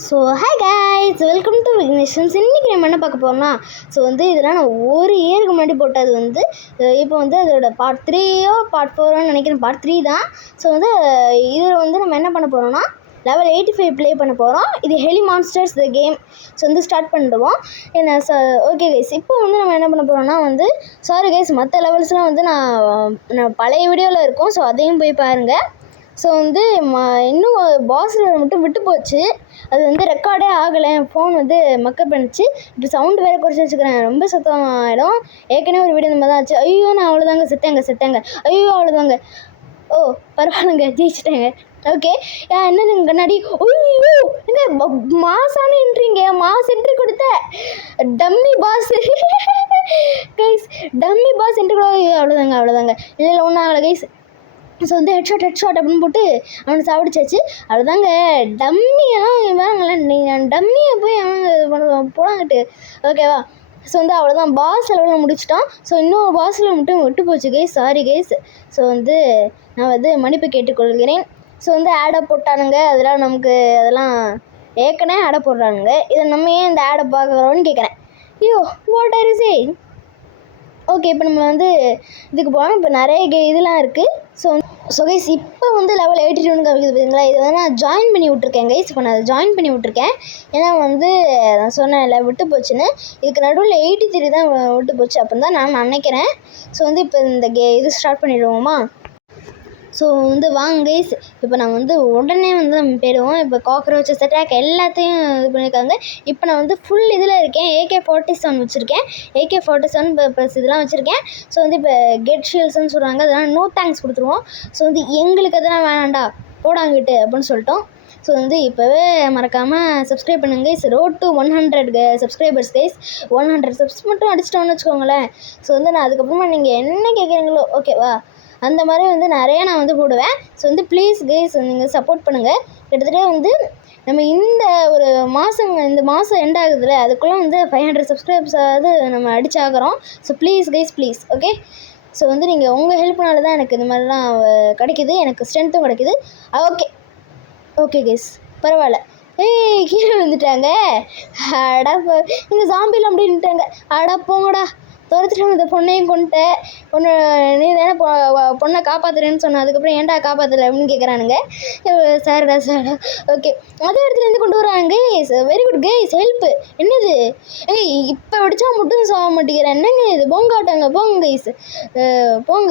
So hi guys, welcome to விக்னேஷன்ஸ். இன்றைக்கி நம்ம என்ன பார்க்க போகிறோம்னா, ஸோ இதெல்லாம் நான் ஒரு இயருக்கு முன்னாடி போட்டது இப்போ அதோட பார்ட் 3ஓ பார்ட் 4ஓன்னு நினைக்கிறேன். பார்ட் 3 தான். ஸோ இதில் நம்ம என்ன பண்ண போகிறோம்னா, லெவல் 85 ப்ளே பண்ண போகிறோம். இது heli monsters the game. So start பண்ணிடுவோம். ஓகே கைஸ், இப்போ நம்ம என்ன பண்ண போகிறோம்னா சாரி கைஸ், மற்ற லெவல்ஸ்லாம் நான் பழைய வீடியோவில் இருக்கும். ஸோ அதையும் போய் பாருங்கள். ஸோ இன்னும் பாஸ் மட்டும் விட்டு போச்சு. அது ரெக்கார்டே ஆகலை. என் ஃபோன் மக்கப் பண்ணிச்சு. இப்போ சவுண்டு வேறு குறைச்சி வச்சுக்கிறேன். ரொம்ப சத்தம் ஆகிடும். ஏற்கனவே ஒரு வீடியோ இந்த மாதிரி தான் ஆச்சு. ஐயோ நான் அவ்வளோதாங்க, செத்தேங்க. ஐயோ அவ்வளோதாங்க. ஓ பரவாயில்லைங்க, ஜெயிச்சிட்டேங்க. ஓகே, என்னதுங்க கண்ணாடி? ஐயோ எங்க மாசானு என்ட்ரிங்க, மாஸ் என்ட்ரி கொடுத்த dummy boss guys, dummy boss entry கூட. அவ்வளோதாங்க. இல்லை ஒன்றும் ஆகலை கைஸ். ஸோ ஹெட்ஷாட் அப்படின்னு போட்டு அவனை சாப்பிடுச்சாச்சு. அவ்வளோதாங்க. டம்மியெல்லாம் வாங்கலை, நீங்கள் டம்மியை போய் அவனுங்க போடாங்கிட்டு. ஓகேவா? ஸோ அவ்வளோதான், பாஸ் லெவலில் முடிச்சிட்டான். ஸோ இன்னும் பாஸில் மட்டும் விட்டு போச்சு கைஸ், சாரி கைஸ். ஸோ நான் மன்னிப்பு கேட்டுக்கொள்கிறேன். ஸோ ஆடை போட்டானுங்க. அதெல்லாம் ஏற்கனவே ஆடை போடுறானுங்க. இதை நம்ம ஏன் இந்த ஆடை பார்க்குறோன்னு கேட்குறேன். ஐயோ what are you saying? Okay, இப்போ நம்ம இதுக்கு போனால் இப்போ நிறைய இதெல்லாம் இருக்குது. ஸோ கைஸ், இப்போ லெவல் 82 காமிக்குது பார்த்தீங்களா? இதை நான் ஜாயின் பண்ணி விட்ருக்கேன் கைஸ். இப்போ நான் அதை ஜாயின் பண்ணி விட்ருக்கேன். ஏன்னா நான் சொன்னேன்ல விட்டு போச்சுன்னு. இதுக்கு நடுவில் 83 தான் விட்டு போச்சு அப்படின்னு தான் நான் நினைக்கிறேன். ஸோ இப்போ இந்த இது ஸ்டார்ட் பண்ணிடுவோமா? ஸோ வாங்க கைஸ், இப்போ நான் உடனே நம்ம போயிடுவோம். இப்போ காக்ரோச்சஸ் அட்டாக் எல்லாத்தையும் இது பண்ணியிருக்காங்க. இப்போ நான் ஃபுல் இதில் இருக்கேன். AK-47 வச்சுருக்கேன். AK-47 ப்ளஸ் இதெல்லாம் வச்சுருக்கேன். ஸோ இப்போ கெட் ஷீல்ட்ஸ்ன்னு சொல்கிறாங்க. அதெல்லாம் நோ தேங்க்ஸ் கொடுத்துருவோம். ஸோ எங்களுக்கு அதெல்லாம் வேணாண்டா போடாங்கிட்டு அப்படின்னு சொல்லிட்டோம். ஸோ இப்போவே மறக்காமல் சப்ஸ்கிரைப் பண்ணுங்க guys. Road to 100 subscribers guys. 100 subs மட்டும் அடிச்சிட்டோன்னு வச்சுக்கோங்களேன். ஸோ நான் அதுக்கப்புறமா நீங்கள் என்ன கேட்குறீங்களோ ஓகேவா, அந்த மாதிரி நிறைய நான் போடுவேன். ஸோ ப்ளீஸ் கைஸ், நீங்கள் சப்போர்ட் பண்ணுங்கள். கிட்டத்தட்ட நம்ம இந்த மாதம் எண்ட் ஆகுதுல்ல, அதுக்குள்ளே 500 சப்ஸ்கிரைபர்ஸாவது நம்ம அடிச்சாகிறோம். So please guys, please. Okay, so நீங்கள் உங்கள் ஹெல்ப்னால தான் எனக்கு இந்த மாதிரிலாம் கிடைக்கிது, எனக்கு ஸ்ட்ரென்த்தும் கிடைக்கிது. ஓகே கைஸ், பரவாயில்ல. கீழே வந்துட்டாங்க. இந்த ஜாம்பியில் அப்படின்ட்டாங்க. போங்கடா, துரத்துட்டு இந்த பொண்ணையும் கொண்டுட்டேன். நீ தானே பொண்ணை காப்பாற்றுறேன்னு சொன்ன, அதுக்கப்புறம் ஏன்டா காப்பாற்றலை அப்படின்னு கேட்குறானுங்க. சார்டா. ஓகே, அதே இடத்துலேருந்து கொண்டு வராங்க. Very good guys, help. என்னது இப்போ வெடிச்சா மட்டும் சாக மாட்டேங்கிறேன். என்னங்க இது? போங்காட்டாங்க, போங்க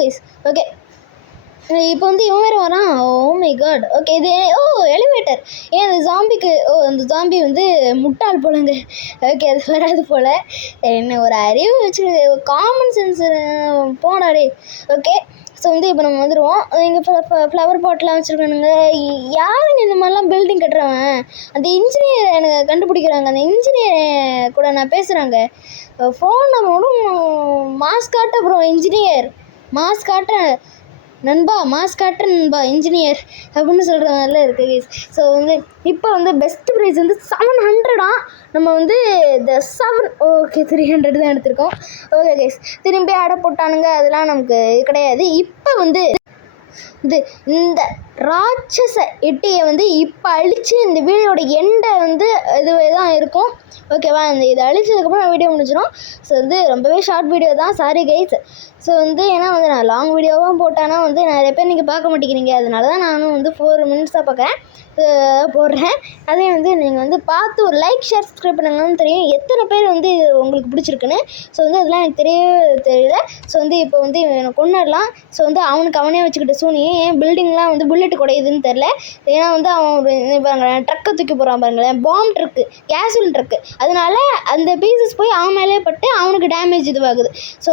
கைஸ். ஓகே, இப்போ இவன் வேறு வரான். Oh my god. ஓகே, இது எலிவேட்டர். ஏன் அந்த ஜாம்பிக்கு அந்த ஜாம்பி முட்டாள் போலங்க. ஓகே, அது வராது போல். என்ன ஒரு அறிவு வச்சு, காமன் சென்ஸ் போனாடே. ஓகே, ஸோ இப்போ நம்ம வந்துடுவோம். இங்கே ஃப்ளவர் பாட்லாம் வச்சுருக்கானுங்க. யாருங்க இந்த மாதிரிலாம் பில்டிங் கட்டுறவன்? அந்த இன்ஜினியர் எனக்கு கண்டுபிடிக்கிறாங்க. அந்த இன்ஜினியர் கூட நான் பேசுகிறாங்க. ஃபோன் நம்மளும் மாஸ்க் காட்ட. அப்புறம் இன்ஜினியர் மாஸ்க் காட்டுறேன் நண்பா, மாஸ்க் காட்டுறேன் நண்பா இன்ஜினியர் அப்படின்னு சொல்கிற மாதிரிலாம் இருக்குது கைஸ். ஸோ இப்போ பெஸ்ட் ப்ரைஸ் 700. நம்ம இந்த 7 ஓகே 300 தான் எடுத்திருக்கோம். ஓகே கைஸ், திரும்பி ஆடை போட்டானுங்க. அதெல்லாம் நமக்கு கிடையாது. இப்போ இந்த ராட்சச எட்டியை இப்போ அழித்து இந்த வீடியோட எண்டை இதுவே தான் இருக்கும். ஓகேவா? இதை அழிச்சதுக்கப்புறம் நான் வீடியோ முடிச்சிடும். ஸோ ரொம்பவே ஷார்ட் வீடியோ தான், சாரி கைஸ். ஸோ ஏன்னா நான் லாங் வீடியோவாக போட்டானா நிறைய பேர் நீங்கள் பார்க்க மாட்டேங்கிறீங்க. அதனால தான் நானும் 4 மினிட்ஸாக பார்க்குறேன் போடுறேன். அதே நீங்கள் பார்த்து ஒரு லைக், ஷேர், சப்ஸ்கிரைப் பண்ணுங்கன்னு தெரியும் எத்தனை பேர் உங்களுக்கு பிடிச்சிருக்குன்னு. ஸோ அதெல்லாம் எனக்கு தெரியல. ஸோ இப்போ எனக்கு கொண்டுடலாம். ஸோ அவனே வச்சுக்கிட்ட சூனியை ஏன் பில்டிங்லாம் புல்லெட்டு குடையுதுன்னு தெரில. ஏன்னா அவன் பாருங்களேன், ட்ரக்கை தூக்கி போகிறான் பாருங்களேன், பாம் ட்ரக்கு, கேசுவல் ட்ரக்கு. அதனால அந்த பீசஸ் போய் அவன் மேலே பட்டு அவனுக்கு டேமேஜ் இதுவாகுது. ஸோ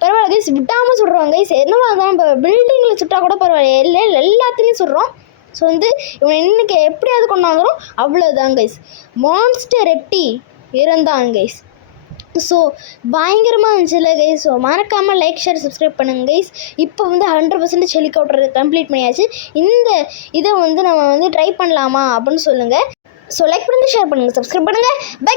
பரவாயில்ல கைஸ், விட்டாமல் சொல்கிறோம் கைஸ். என்னவா தான் இப்போ பில்டிங்கில் சுட்டா கூட பரவாயில்ல, எல்லாத்தையும் சொல்கிறோம். ஸோ இவனை இன்னைக்கு எப்படியாவது கொண்டாந்துடும், அவ்வளோதான் கைஸ். மான்ஸ்டர் எட்டி இறந்தான் கைஸ். ஸோ பயங்கரமாக இருந்துச்சுல்ல கைஸ். ஸோ மறக்காமல் லைக், ஷேர், சப்ஸ்கிரைப் பண்ணுங்கள் கைஸ். இப்போ 100% ஹெலிகாப்டர் கம்ப்ளீட் பண்ணியாச்சு. இந்த இதை நம்ம ட்ரை பண்ணலாமா அப்படின்னு சொல்லுங்கள். ஸோ லைக் பண்ணுங்கள், ஷேர் பண்ணுங்கள், சப்ஸ்கிரைப் பண்ணுங்கள். பை.